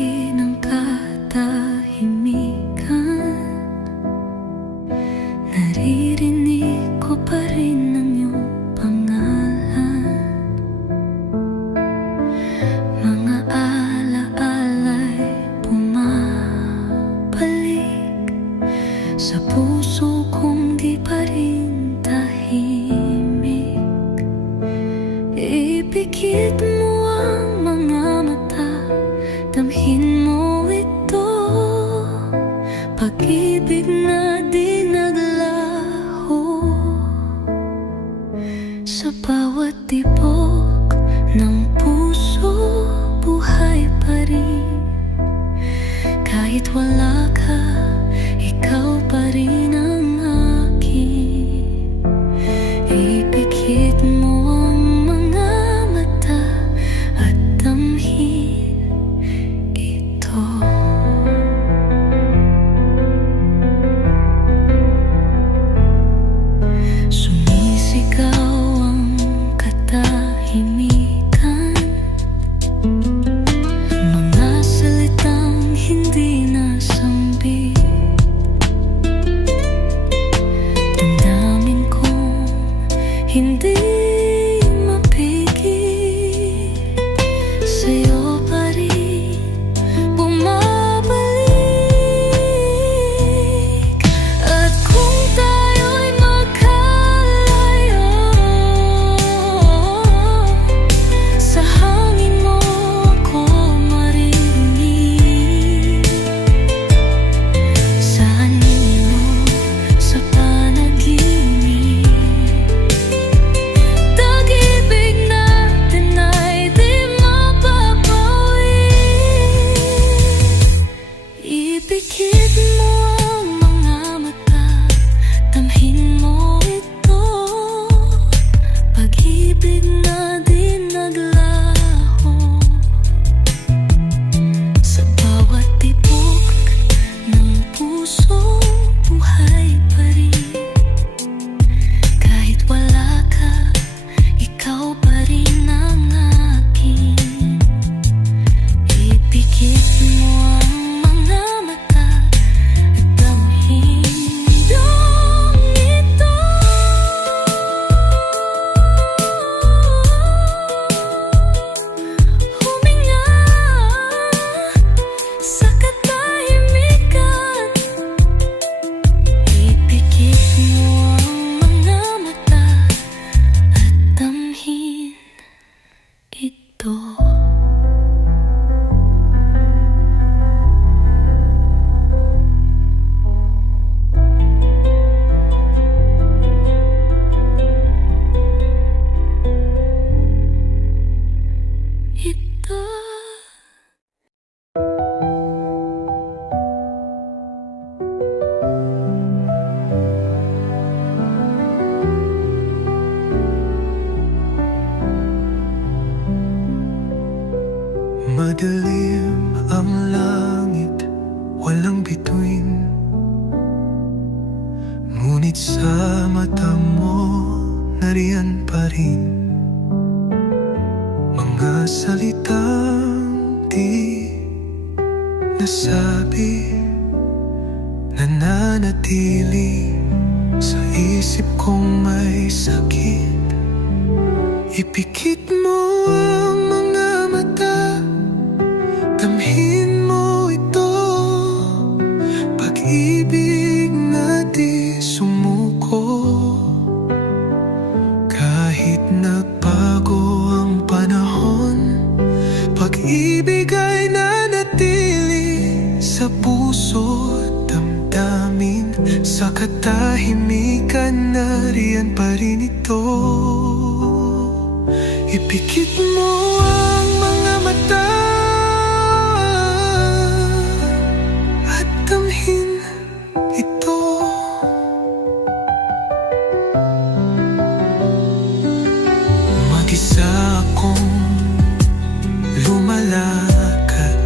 bahagi ng katahimikan. Naririnig ko pa rin ang iyong pangalan. Mga alaala'y bumabalik sa puso kong di pa rin tahimik. Ipikit mo ang mga mata, damhin mo ito. Pag-ibig na di naglaho sa bawat tibok ng puso, buhay pa rin. Kahit wala ka, ikaw pa rin ang akin. Ipikit mo ang mga mata at damhin ito. Sumisigaw ang katahimikan, mga salitang hindi nasambit. Damdamin kong hindi mapigil, sa'yo pa rin bumabalik. At kung tayo'y magkalayo, sa hangin mo ako marinig, sa anino, sa panaginip. Pag-ibig natin ay di mapapawi. Ipikit mo ang mga mata, damhin mo ito. Pag-ibig na di naglaho sa bawat tibok ng puso, buhay pa rin. Kahit wala ka, ikaw pa rin ang akin. Ipikit mo ang mga mata at damhin yung ito. Huminga sa katahimikan. Ipikit mo ang mga mata at damhin ito. Ito. Madilim ang langit, walang bituin. Ngunit sa mata mo, nariyan pa rin mga salitang di nasabi, nananatili sa isip kong may sakit. Ipikit mo ang mga mata, damhin mo ito. Pag-ibig na di sumuko, kahit nagbago ang panahon. Pag-ibig ay nanatili sa puso at damdamin. Sa katahimikan, nariyan pa rin ito. Ipikit mo ang mga mata at damhin ito. Mag-isa akong lumalakad,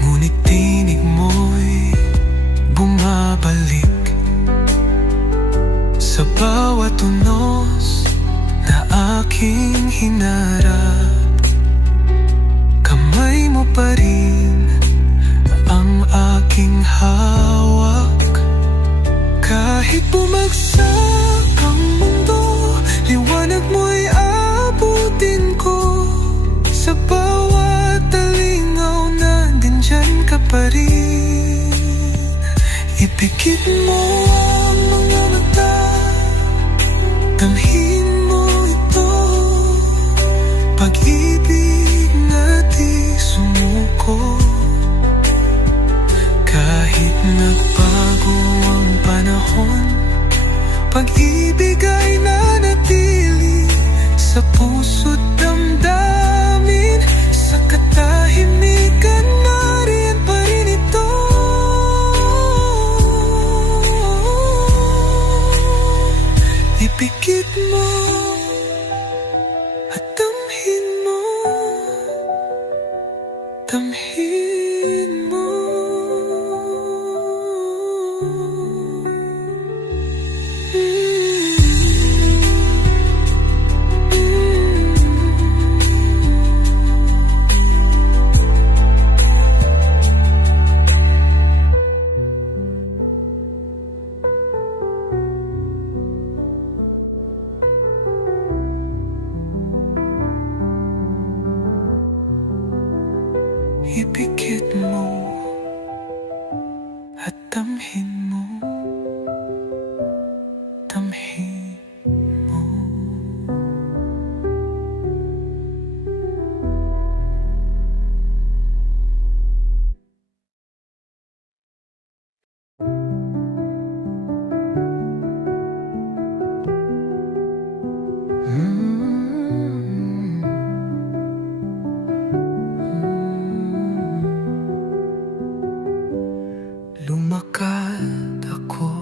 ngunit tinig mo'y bumabalik sa bawat unos na aking hinahanap. pa rin ang aking hawak. Kahit bumagsak ang mundo, liwanag mo'y abutin ko. Sa bawat talingaw, nandyan dyan ka pa rin. Ipikit mo ang mga mata, damhin mo ito. Pag-ibig na di sumuko. Kahit nagbago ang panahon, pag-ibig ay nanatili sa puso't damdamin. Sa katahimikan, nariyan pa rin ito. Ipikit mo at damhin mo, damhin mo. Ipikit mo at damhin mo, damhin mo. Lumakad ako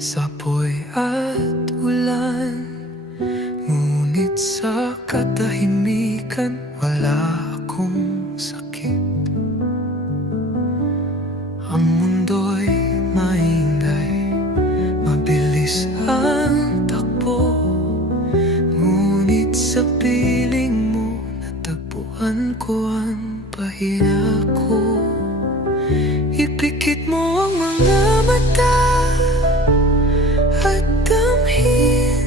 sa apoy at ulan, ngunit sa katahimikan wala akong sakit. Ang mundo'y maingay, mabilis ang takbo, ngunit sa piling mo natagpuan ko ang pahina ko. Ipikit mo ang mga mata at damhin,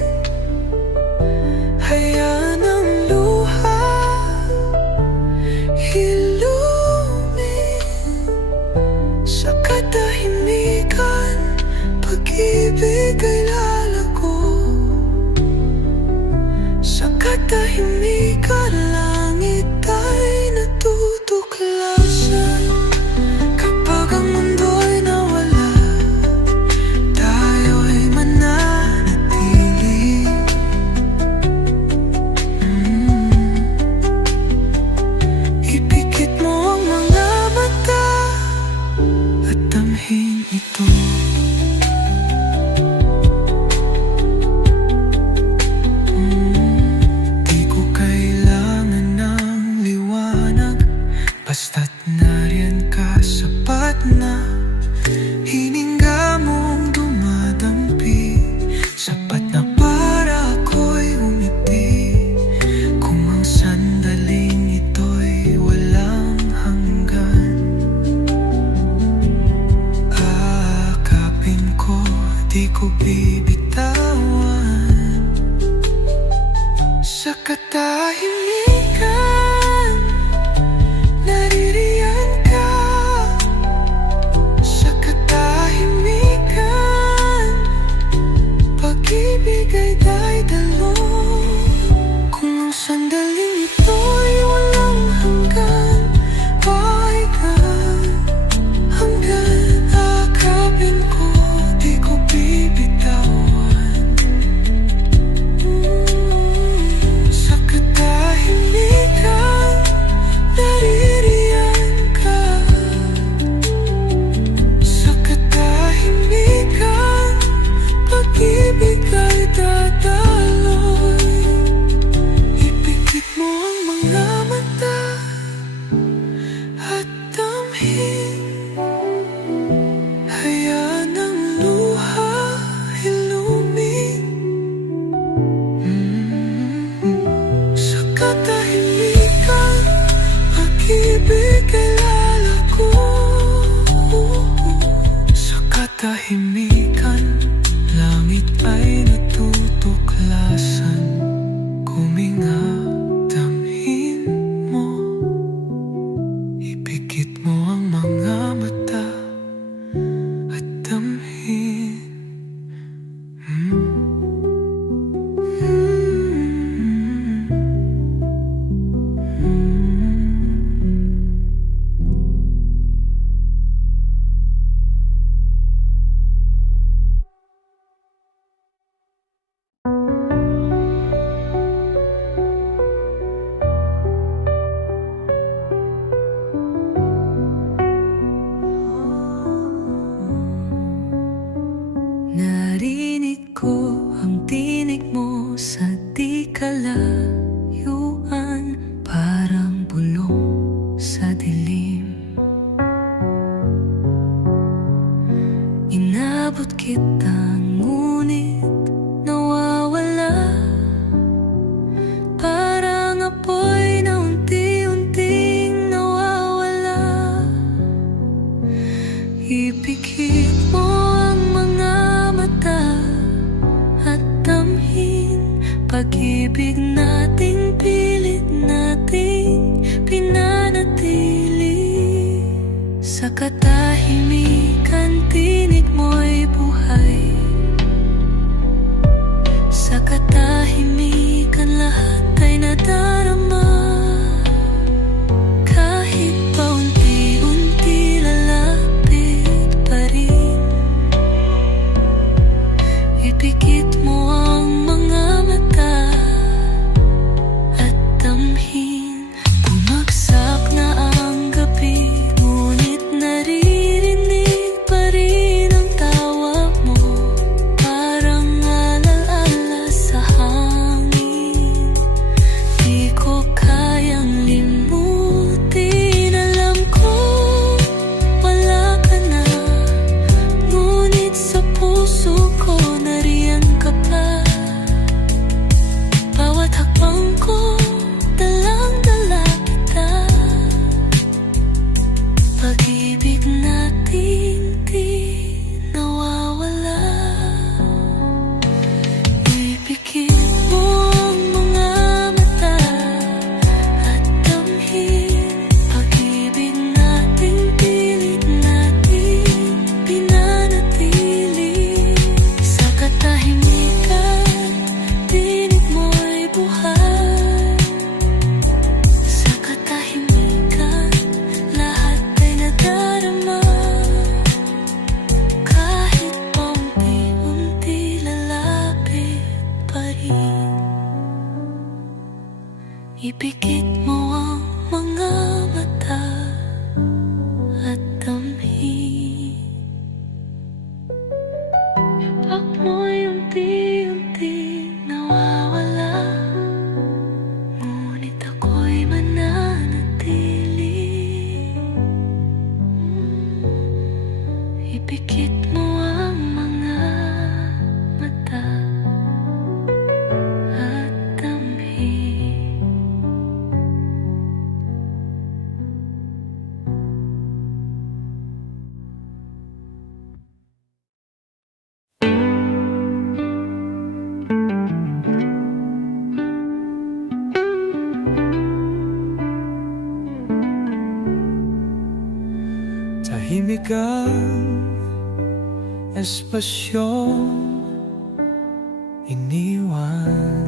hayaan ang luha ilumin. Sa katahimikan, pag-ibig ay lalago. Sa katahimikan, langit ay natutuklasan. Kapag ang mundo'y nawala, tayo'y mananatili. Ipikit mo ang mga mata at damhin ito. Di ko kailangan ng liwanag, basta't nariyan ka, sapat na. Hininga mong dumadampi, sapat na para ako'y umiti. Kung ang sandaling ito'y walang hanggan, aakapin ko, di ko bibitawan. Sa katahimikan, naririyan ka. Sa katahimikan, pag-ibig ay daydalo. Kung ang sandaling ito'y walang hanggan, ay hanggan, akapin ko, di ko bibitawan. katahimikan, tinig mo'y buhay. Sa katahimikan, lahat ay nadarama. Kahit pa unti-unti, lalapit pa rin. Ipikit mo ang mga mata at damhin. Bumagsak na ang gabi, ngunit naririnig pa rin ang tawa mo. Parang alala sa hangin, di ko kayang limutin. Alam ko wala ka na, ngunit sa puso ko nariyan ka pa. Bawat hakbang ko, dalang-dala kita. Pag-ibig natin di nawawala. Ipikit mo ang mga mata at damhin. Pag-ibig natin, pilit natin pinanatili. Sa katahimikan, tinig mo'y buhay. Sa katahimikan, lahat ay nadarama. Kahit pa unti-unti, lalapit pa rin. Ipikit mo ang mga mata at damhin. Yapak mo'y unti-unti nawawala, ngunit ako'y mananatili. Ipikit mo ang mga mata at damhin. Tahimik ang espasyong iniwan,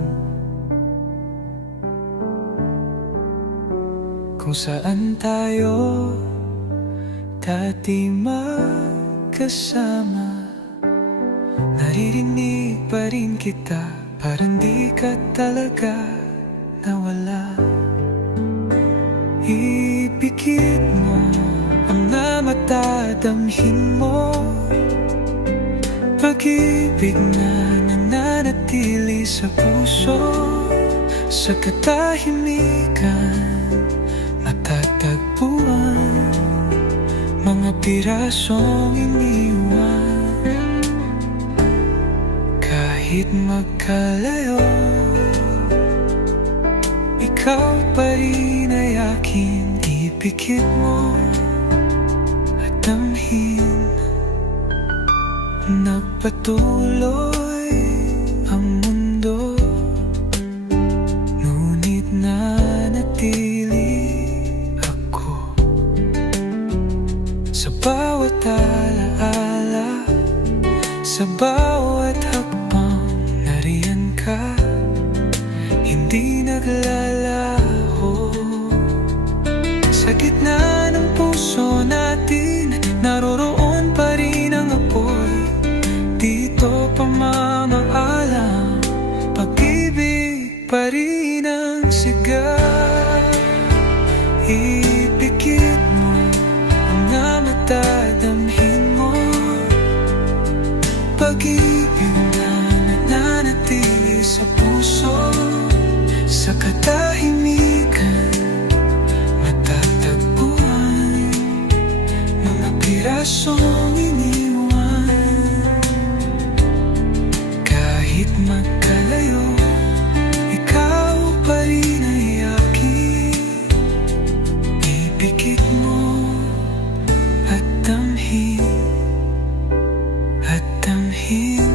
kung saan tayo dati magkasama. Naririnig pa rin kita, parang di ka talaga nawala. Ipikit mo ang mga mata, damhin mo. Pag-ibig na nananatili sa puso. Sa katahimikan, matatagpuan mga pirasong iniwan. Kahit magkalayo, ikaw pa rin ay akin. Ipikit mo at damhin. Nagpatuloy ang mundo, ngunit nanatili ako. Sa bawat alaala, sa bawat hakbang, nariyan ka, hindi naglalaho. Sa gitna ng puso natin, naroroon pa rin ang apoy. Dito pamamaalam, pag-ibig pa rin ang sigaw. Ipikit mo ang mga mata, damhin mo. Pag-ibig na nananatili sa puso. Sa katahimikan, matatagpuan mga pirasong iniwan. Kahit magkalayo, ikaw pa rin ay akin. Ipikit mo at damhin mo. At damhin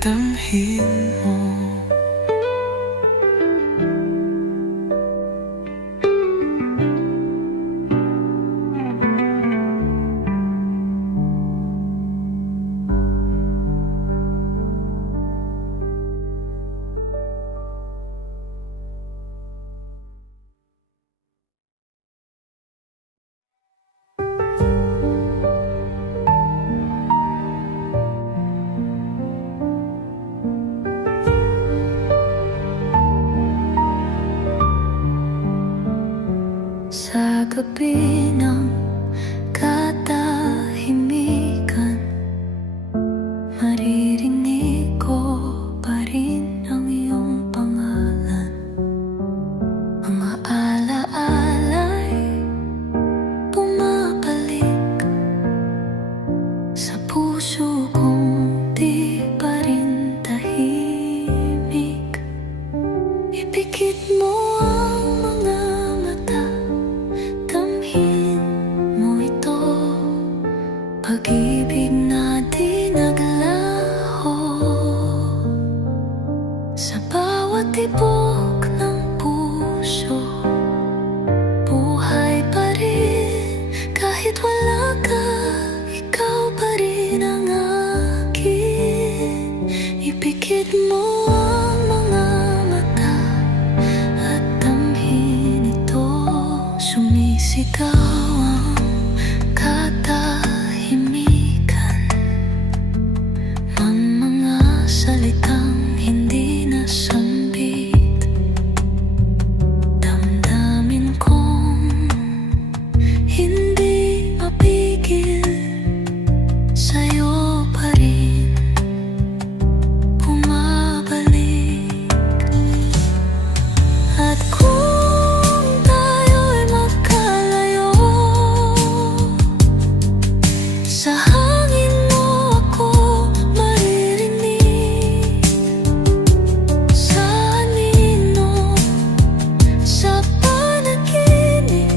damhin mo. Sa gabi ng katahimikan, maririnig ko pa rin ang iyong pangalan. Mga alaala'y bumabalik sa puso kong di pa rin tahimik. Ipikit mo ang mga mata, damhin mo ito, pag-ibig na di naglaho. Sa bawat tibok ng puso, buhay pa rin. Kahit wala ka, ikaw pa rin ang akin. Ipikit mo ang mga mata at damhin ito. Sumisigaw ang katahimikan ng mga salitang hindi nasambit. Damdamin kong hindi mapigil, sa'yo pa rin bumabalik. At kung tayo'y magkalayo, sa hangin mo ako maririnig. Sa anino, sa panaginip,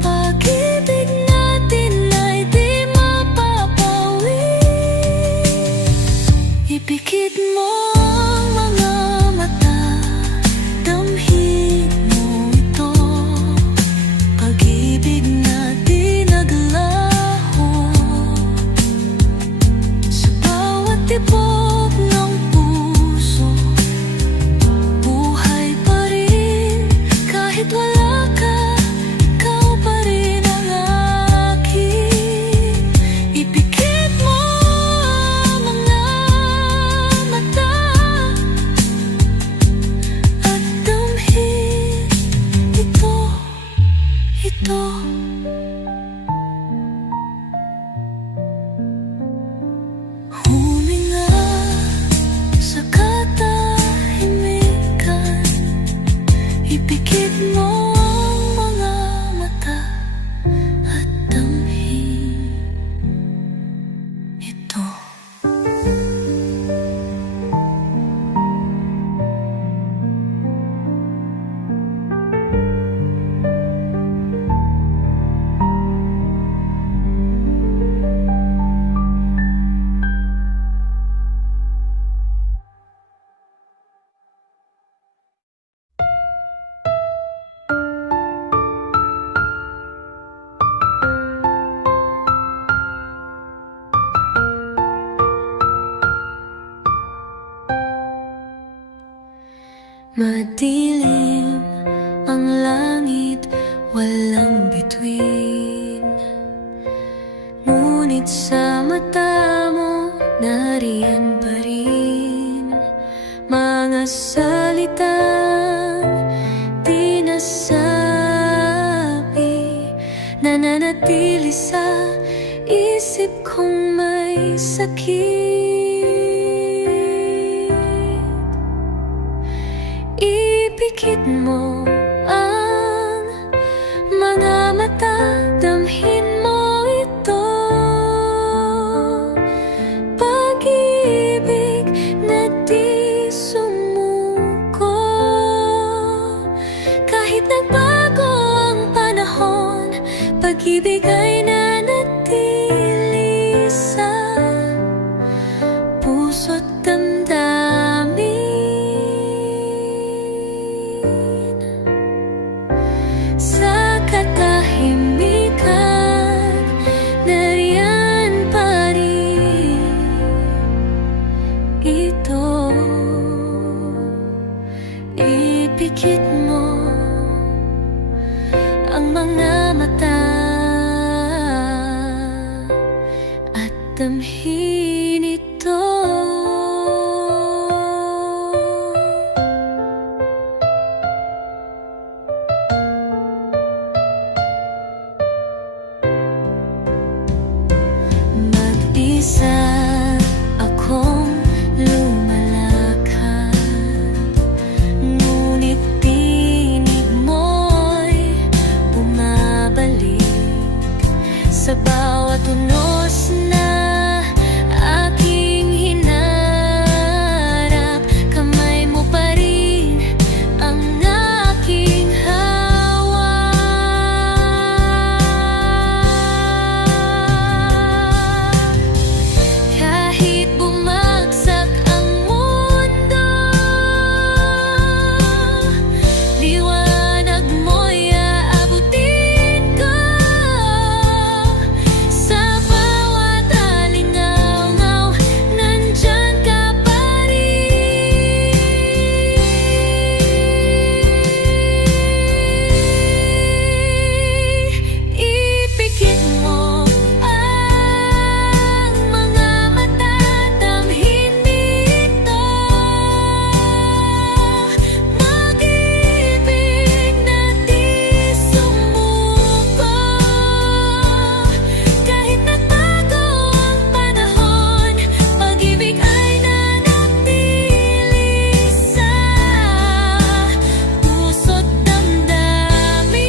pag-ibig natin ay di mapapawi. Ipikit mo ang mga mata, damhin mo ito, pag-ibig na di naglaho. Sa bawat tibok ng puso, buhay pa rin. Kahit wala ka, ikaw pa rin ang akin. Ipikit mo ang mga mata at damhin ito. Huminga sa katahimikan, ipikit mo ang mga mata at damhin ito. Madilim ang langit, walang bituin. Ngunit sa mata mo, nariyan pa rin mga salitang di nasabi, nananatili sa isip kong may sakit. Ipikit mo ang mga mata, damhin mo ito, pag-ibig na di sumuko. Kahit nagbago ang panahon, pag-ibig ay nanatili sa puso. puso't damdamin. Sa katahimikan, nariyan pa rin ito. Ipikit mo ang mga mata at damhin ito. Mag-isa akong lumalakad, ngunit tinig mo'y bumabalik sa bawat unos na aking hinarap. Kamay mo pa rin ang aking hawak. Kahit bumagsak ang mundo, liwanag mo'y aabutin ko. Sa bawat alingaw-ngaw, nandyan ka pa rin. Ipikit mo ang mga mata, damhin dito. Mag-ibig na di sumuko. Kahit nagbago ang panahon, pag-ibig ay nanatili sa puso't damdamin.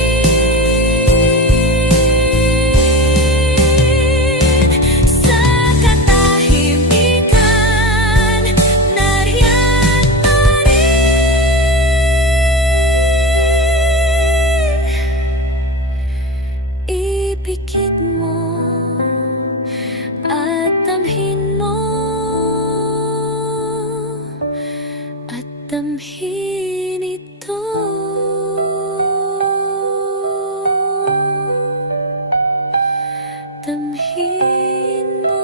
Sa katahimikan, nariyan pa rin. Ipikit mo at damhin mo, at damhin ito. Damhin mo.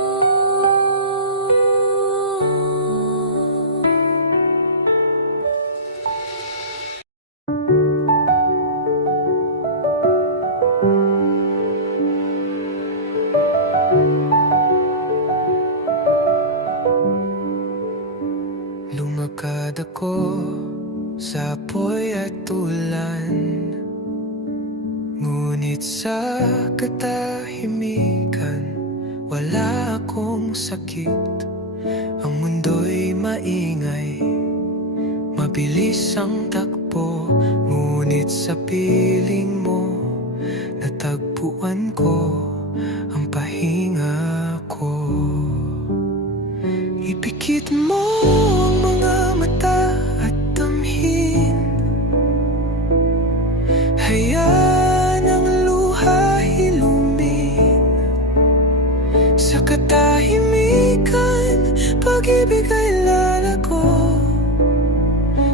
Lumakad ako sa apoy at ulan, ngunit sa katahimikan wala akong sakit. Ang mundo'y maingay, mabilis ang takbo, ngunit sa piling mo natagpuan ko ang pahinga ko. Ipikit mo ang mga mata at damhin, hayaan ang luha hilumin. Sa katahimikan, pag-ibig ay lalago.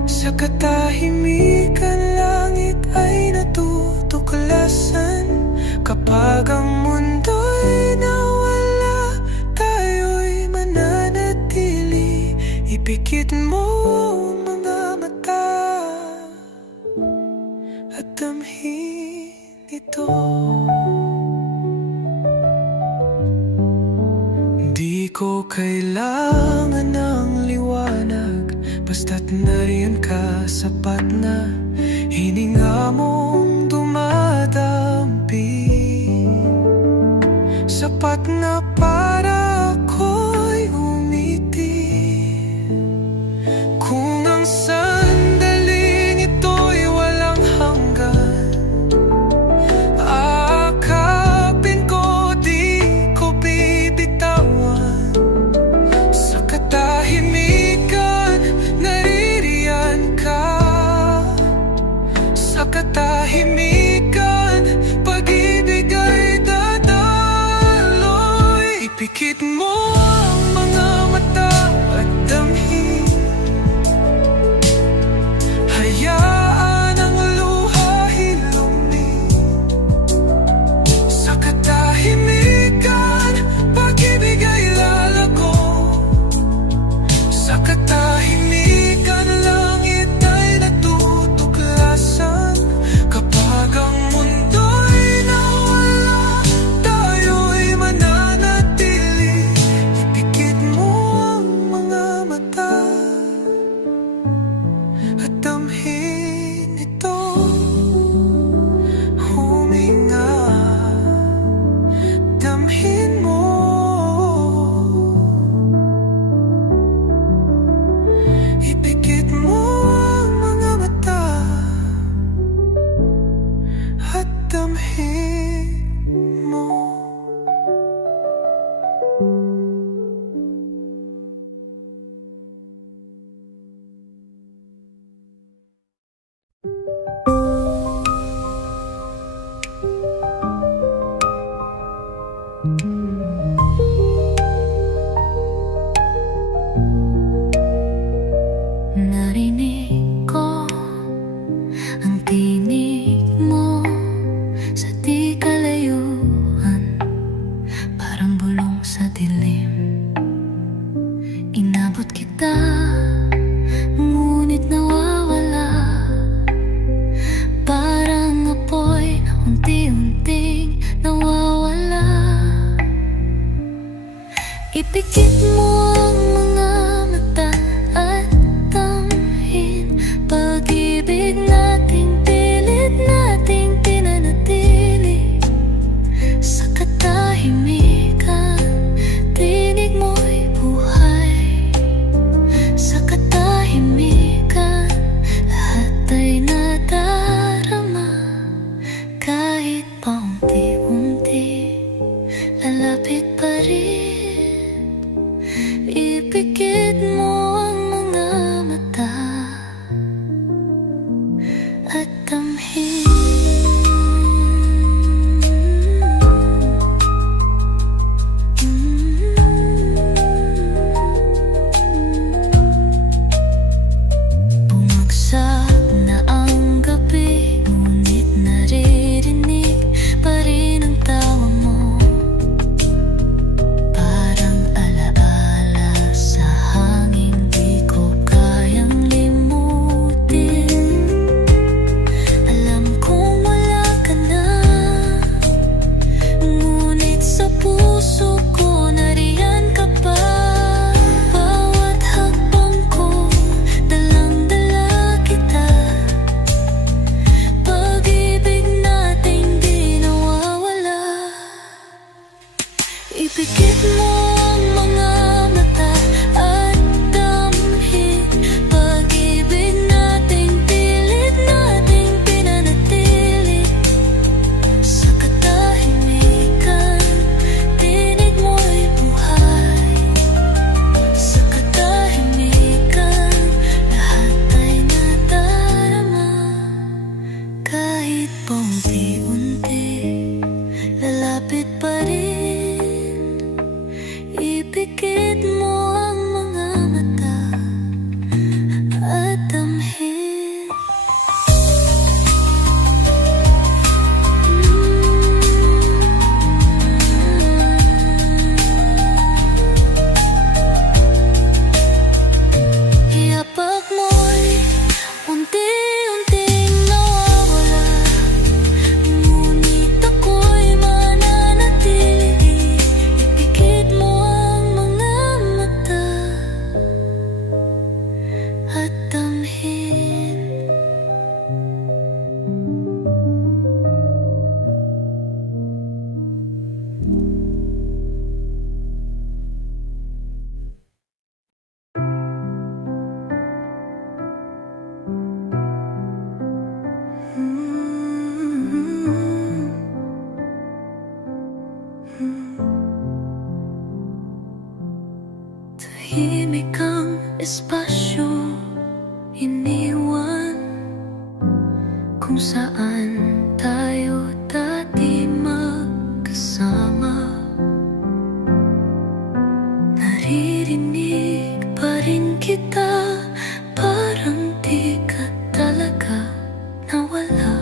Sa katahimikan, langit ay natutuklasan. Kapag ang mundo'y nawala, tayo'y mananatili. Ipikit mo ang mga mata at damhin ito. Di ko kailangan ng liwanag, basta't nariyan ka, sapat na. Hininga mong dumadampi, sapat na para ako'y umiti. Kung ang sandaling ito'y walang hanggan, aakapin ko, di ko bibitawan. Sa katahimikan, naririyan ka. Sa katahimikan, langit ay natutuklasan. Kapag ang mundo'y nawala, tayo'y mananatili. Ipikit mo ang mga mata at damhin ito. Huminga, damhin mo. Ipikit mo ang mga mata at damhin mo. Narinig ko ang tinig mo sa di kalayuan, parang bulong sa dilim. Inabot kita, ngunit nawawala, parang apoy na unti-unting nawawala. Ipikit mo ang mga mata at damhin pag-ibig nating pilit nating pinanatili. Sa katahimikan, tinig mo'y buhay. Sa katahimikan, lahat ay nadarama. Kahit paunti-unti, lalapit pa rin. Ipikit mo ang mga mata at damhin. Bumagsak na ang gabi, ngunit naririnig pa rin ang tawa mo. Parang alaala sa hangin, di ko kayang limutin. Alam kong wala ka na, ngunit sa puso ko nariyan ka pa. Bawat hakbang ko, dalang-dala kita. Pag-ibig nating di nawawala. Ipikit mo ang mga mata at damhin pag-ibig nating pilit nating pinanatili. Sa katahimikan, tinig mo'y buhay. Sa katahimikan, lahat ay nadarama. Kahit paunti-unti, lalapit pa rin. Ipikit mo ang mga mata at damhin. Yapak mo'y unti-unting nawawala, ngunit ako'y mananatili. Ipikit mo ang mga mata at damhin. Tahimik ang espasyo iniwan kung saan tayo dati magkasama. Naririnig pa rin kita, parang di ka talaga nawala.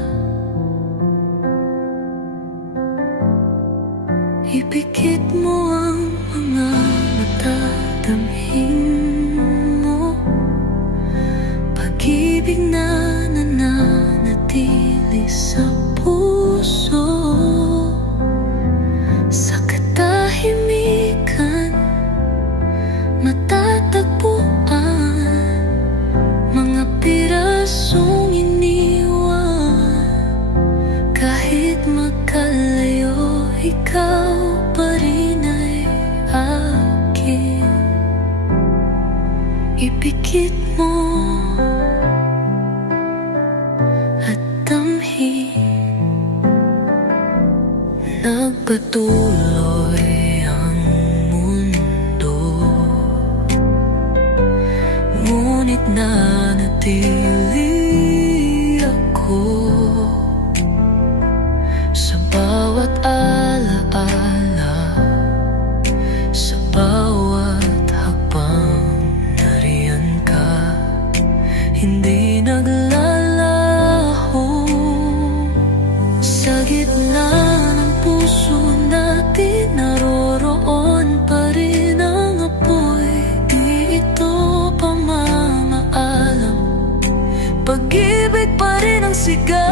Ipikit mo ang mga mata, damhin mo. ipikit mo at damhin. Nagpatuloy ang mundo, ngunit nanatili ako sa bawat alaala, sa bawat hakbang. Nariyan ka, hindi naglalaho. Sa gitna ng puso natin, naroroon pa rin ang apoy. Di ito pamamaalam, pag-ibig pa rin ang sigaw.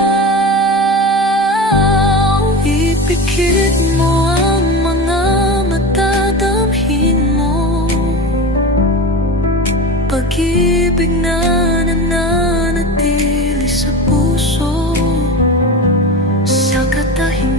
Ipikit mo ang mga mata, damhin mo pag-ibig na nananatili sa puso. Sa katahimikan